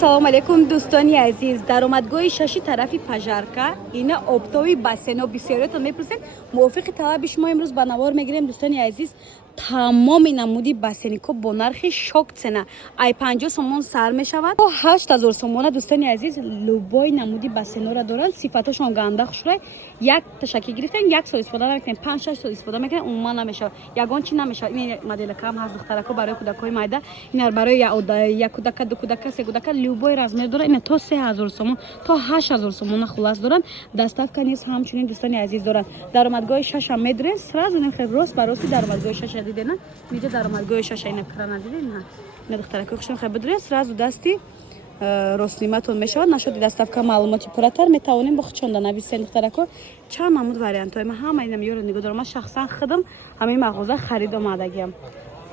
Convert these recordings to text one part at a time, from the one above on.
салом алейкум дӯстони азиз. Даромадгоҳи шаши тарафи пажарка ина обтои бассейно бисёриятон мепурсед. Мувофиқи талаби шумо имрӯз ба навор мегирем дӯстони азиз. Тамоми намуди бассейнико бо нархи шок цена ай 50 сомон сар мешавад. 8000 сомона дӯстони азиз лубои намуди бассейнора доранд. Сифаташон ганда хушрай. Як ташакки гирифтен, як сол истифода мекунем, 5-6 сол истифода мекунем, умуман намешавад. Ягон чи намешавад. Ин моделака ҳам ҳаст духтарако барои кӯдакҳои майда. Инар барои як кӯдака, ду кӯдака, се кӯдака любой размер дорад. Ина то 3000 сомон, то 8000 сомона хулас доранд. Доставка низ ҳамчунин дӯстони азиз доранд. Даромадгоҳи шаша медре сразу нехе рост ба рости даромадгоҳи шаша дидена. Видео даромадгоҳи шаша ина крана дидена. Ина духтарако хушан хай бидре сразу дасти ростниматон мешавад. Нашоди доставка маълумоти пурратар метавонем бо худшонда нависен духтарако. Чанд намуд вариантҳои ма ҳама ина миёра нигоҳ дорам. Ман шахсан худам ҳамаи мағоза харид омадагиам.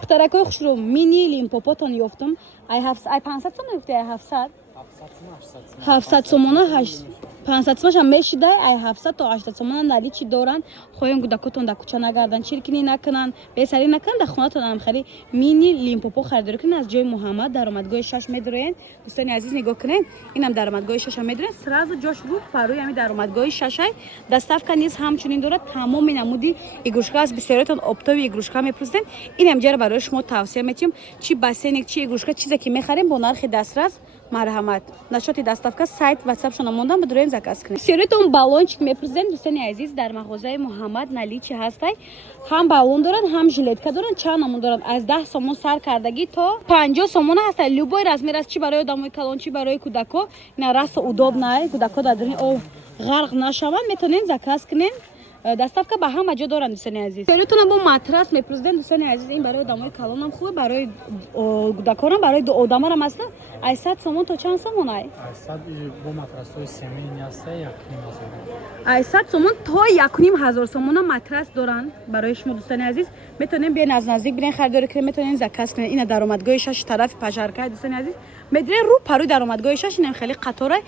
Духтаракои хушрӯ мини лимпопотон ёфтум. Ай 500 сомон ёфти ай 700. 700 сомона 500 сомон мешида ай 700 то 800 сомона наличи доранд. Хоҳем кӯдакотон дар кӯча нагардан, чиркинӣ накунанд, бесарӣ накунанд, дар хонатон ҳам хали мини лимпопо харидорӣ кунед аз ҷои Муҳаммад. Даромадгоҳи 6 медроен. дӯстони азиз нигоҳ кунед. Инам даромадгоҳи 6 медроен. сразу ҷош рӯ парои ҳами даромадгоҳи 6. Доставка низ ҳамчунин дорад. Тамоми намуди игрушка аз бисёриятон обтои игрушка мепурсед. Инам ҷара барои шумо тавсия метиҳам. Чи бассейник, чи игрушка, чизе ки мехарем бо нархи дастрас. Марҳамат. Нашоти доставка сайт WhatsApp шона мондан бидроен заказ кунед. Бисёриятон баллончик мепурсед дӯстони азиз дар мағозаи Муҳаммад наличи ҳастай. Ҳам баллон доранд, ҳам жилетка доранд. Чанд намуд доранд? Аз 10 сомон сар кардагӣ то 50 сомона ҳастай. Любой размер аст, чи барои одамои калон, чи барои кӯдако. Ина расо удобнае, кӯдако дар дурини об ғарқ нашаванд, метавонед заказ кунед. Доставка ба ҳама ҷо доранд дӯстони азиз. Бисёриятон бо матрас мепурсидем дӯстони азиз. Ин барои одамои калонам хубе, барои кӯдаконам, барои одамарам аст. Ай 100 сомон то чанд сомон ай? Ай 100 бо матрасои семини аст 1.5 ай 100 сомон то 1.5 сомона матрас доранд барои шумо дӯстони азиз. Метавонем биен аз наздик бирен харидорӣ кунем, метавонем заказ кунем. Ина даромадгоҳи 6 тарафи пажарка дӯстони азиз. Медре рӯ парои даромадгоҳи 6 инам хели қатори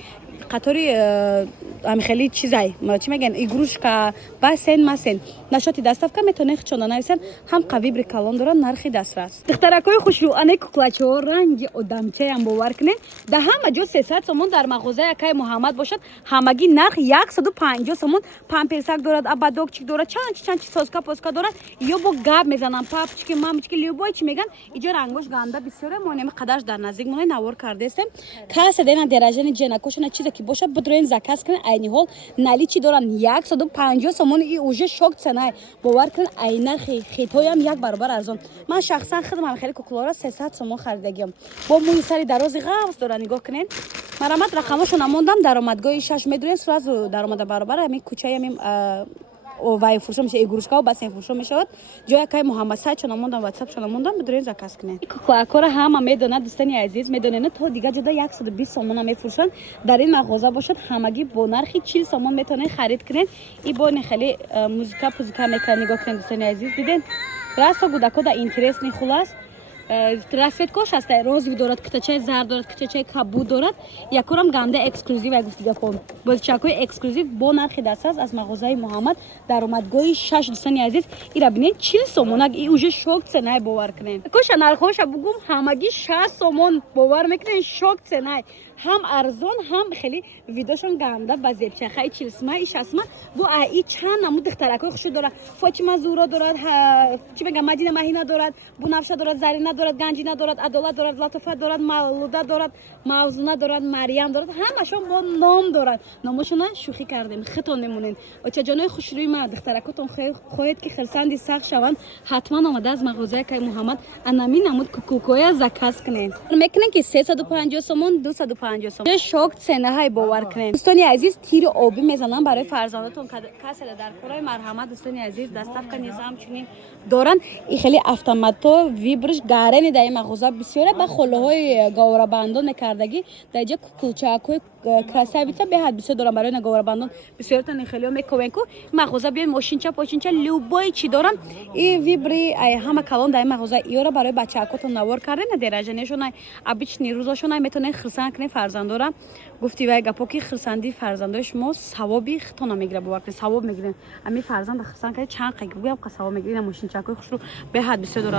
ам хели чизай, чи меган игрушка, бассейн, масен. Нашоти доставка метавонем худшонда нависен. Ҳам қавибри калон доранд, нархи дастрас. Духтаракои хушрӯ ане куклачаҳо ранги одамчаям бовар кунед. Дар ҳама ҷо 300 сомон дар мағозаи акаи Муҳаммад бошад. Ҳамагӣ нархи 150 сомон. Памперсак дорад, абадокчик дорад, чанд чи соска поска дорад. Ё бо гап мезанам, папочки, мамочки, любой чи меган. Иҷо рангош ганда бисёре мо неми қадарш дар наздик моне навор кардестем. Касе дена деражани ҷенакошона чизе ки бошад бидроен заказ кунед. Айни ҳол наличи доранд 150 сомон. И уже шок ценае. Бовар кунед ай нархи хитоям як баробар арзон. Ман шахсан худам ҳам хели куклора 300 сомон харидагиам. Бо мӯи сари дарози ғафс дорад, нигоҳ кунед. Марамат рақамошо намондам. Даромадгоҳи 6 медроен сразу даромада баробар ҳамин кӯчаи ҳамин вай фурӯшо мешавад, игрушка ва бассейн фурӯшо мешавад. ҷои акаи Муҳаммад сайт шона мондам, WhatsApp шона мондам, бидроен заказ кунед. Куклакора ҳама медонад дӯстони азиз, медонед то дигар ҷода 120 сомона мефурӯшанд. Дар ин мағоза бошад ҳамагӣ бо нархи 40 сомон метавонед харид кунед. И бо не хеле музика мекунед, нигоҳ кунед дӯстони азиз. Дидед? Расо кӯдако да интересни хулас. Расветкош аст, розови дорад, китачаи зар дорад, китачаи кабуд дорад. Якорам ганда эксклюзив ай гуфти гапон. Бозичакои эксклюзив бо нархи дастрас аз мағозаи Муҳаммад. Даромадгоҳи 6 дӯстони азиз. Ира бинед 40 сомонак и уже шок ценай бовар кунед. Коша нархоша бугум ҳамагӣ 60 сомон бовар мекунед, шок ценай. Ҳам арзон, ҳам хели видошон ганда ба зебчахаи 40 и 60 бо ай чанд намуд духтаракои хушрӯ дорад. Фотима Зуҳро дорад, чи мегам Мадина Маҳина дорад, Бунафша дорад, Зарина дорад, Ганҷина дорад, Адолат дорад, Латофа дорад, Мавлуда дорад, Мавзуна дорад, Мариям дорад. Ҳамашон бо ном дорад. Номошона шӯхӣ кардем, хитон мемонед. Очаҷонои хушрӯи ма, духтаракотон хоҳед ки хирсанди сахт шаванд, ҳатман омада аз мағозаи акаи Муҳаммад анами намуд кукукоя заказ кунед. Мекунем ки 350 сомон, 250 сомон. Шок ценаҳай бовар кунед. Дӯстони азиз, тири оби мезанам барои фарзандатон. Касе дар кораи марҳамат дӯстони азиз, доставка низ ҳамчунин доранд. И хели автомато вибриш гарени дар ин мағоза бисёре ба холаҳои гаврабандон мекардагӣ. Дар ҷа кулчаакҳои красавица беҳад бисёр дорам барои гаврабандон. Бисёртон хелио мековен ку мағоза биён мошинча починча любой чи дорам. И вибри ай ҳама калон дар ин мағоза иёра барои бачаакотон навор кардем. Деражанешон ай обични рӯзашон ай метавонед хирсан кунед фарзандора. Гуфти вай гапо ки хирсанди фарзандои шумо савоби хитона мегира бовар кунед. Савоб мегирен. Ами фарзанд хирсан кардед чанд қайг бугам ка савоб мегирен. Мошинчакои хушрӯ беҳад бисёр дорам.